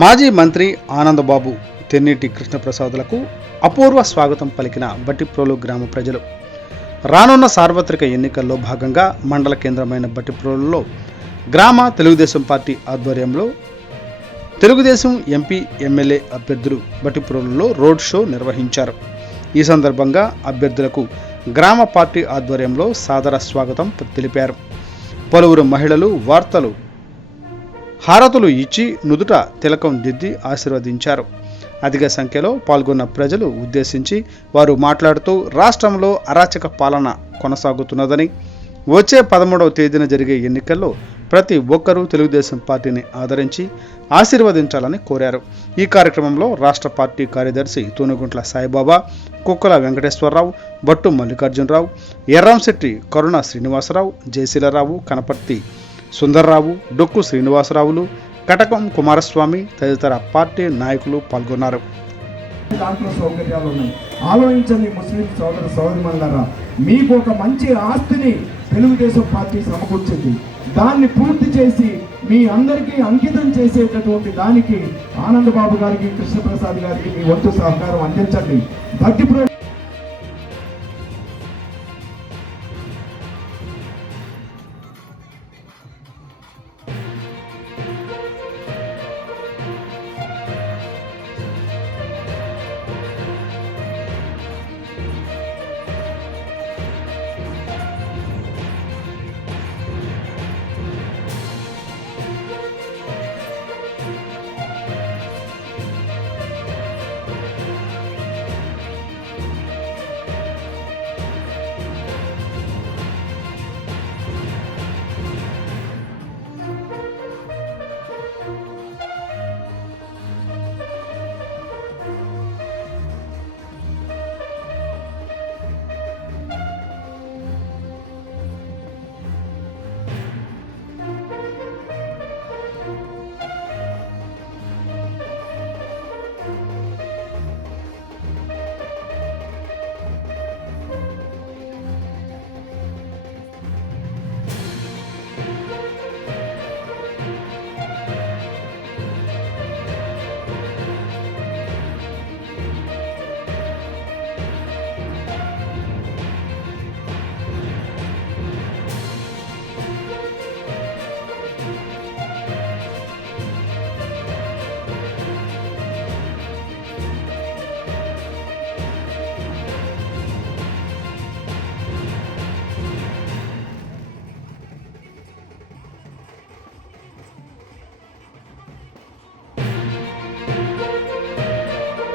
మాజీ మంత్రి ఆనందబాబు తెన్నేటి కృష్ణప్రసాద్లకు అపూర్వ స్వాగతం పలికిన బట్టిప్రోలు గ్రామ ప్రజలు. రానున్న సార్వత్రిక ఎన్నికల్లో భాగంగా మండల కేంద్రమైన బట్టిప్రోలులో గ్రామ తెలుగుదేశం పార్టీ ఆధ్వర్యంలో తెలుగుదేశం ఎంపీ ఎమ్మెల్యే అభ్యర్థులు బట్టిప్రోలులో రోడ్ షో నిర్వహించారు. ఈ సందర్భంగా అభ్యర్థులకు గ్రామ పార్టీ ఆధ్వర్యంలో సాదర స్వాగతం తెలిపారు. పలువురు మహిళలు హారతులు ఇచ్చి నుదుట తిలకం దిద్ది ఆశీర్వదించారు. అధిక సంఖ్యలో పాల్గొన్న ప్రజలు ఉద్దేశించి వారు మాట్లాడుతూ రాష్ట్రంలో అరాచక పాలన కొనసాగుతున్నదని, వచ్చే 13వ తేదీన జరిగే ఎన్నికల్లో ప్రతి ఒక్కరూ తెలుగుదేశం పార్టీని ఆదరించి ఆశీర్వదించాలని కోరారు. ఈ కార్యక్రమంలో రాష్ట్ర పార్టీ కార్యదర్శి తూనుగుంట్ల సాయిబాబా, కుక్కల వెంకటేశ్వరరావు, బట్టు మల్లికార్జునరావు, ఎర్రంశెట్టి కరుణ శ్రీనివాసరావు, జయశీలరావు, కనపర్తి సుందర్రావు, డొక్కు శ్రీనివాసరావులు, కటకం కుమారస్వామి తదితర పార్టీ నాయకులు పాల్గొన్నారు. దాంట్లో సౌకర్యాలు ఉన్నాయి. ఆలోచించండి ముస్లిం సోదర సోదరిమణులారా, మీకు ఒక మంచి ఆస్తిని తెలుగుదేశం పార్టీ సమకూర్చింది. దాన్ని పూర్తి చేసి మీ అందరికీ అంకితం చేసేటటువంటి దానికి ఆనందబాబు గారికి, కృష్ణప్రసాద్ గారికి మీ వంతు సహకారం అందించండి.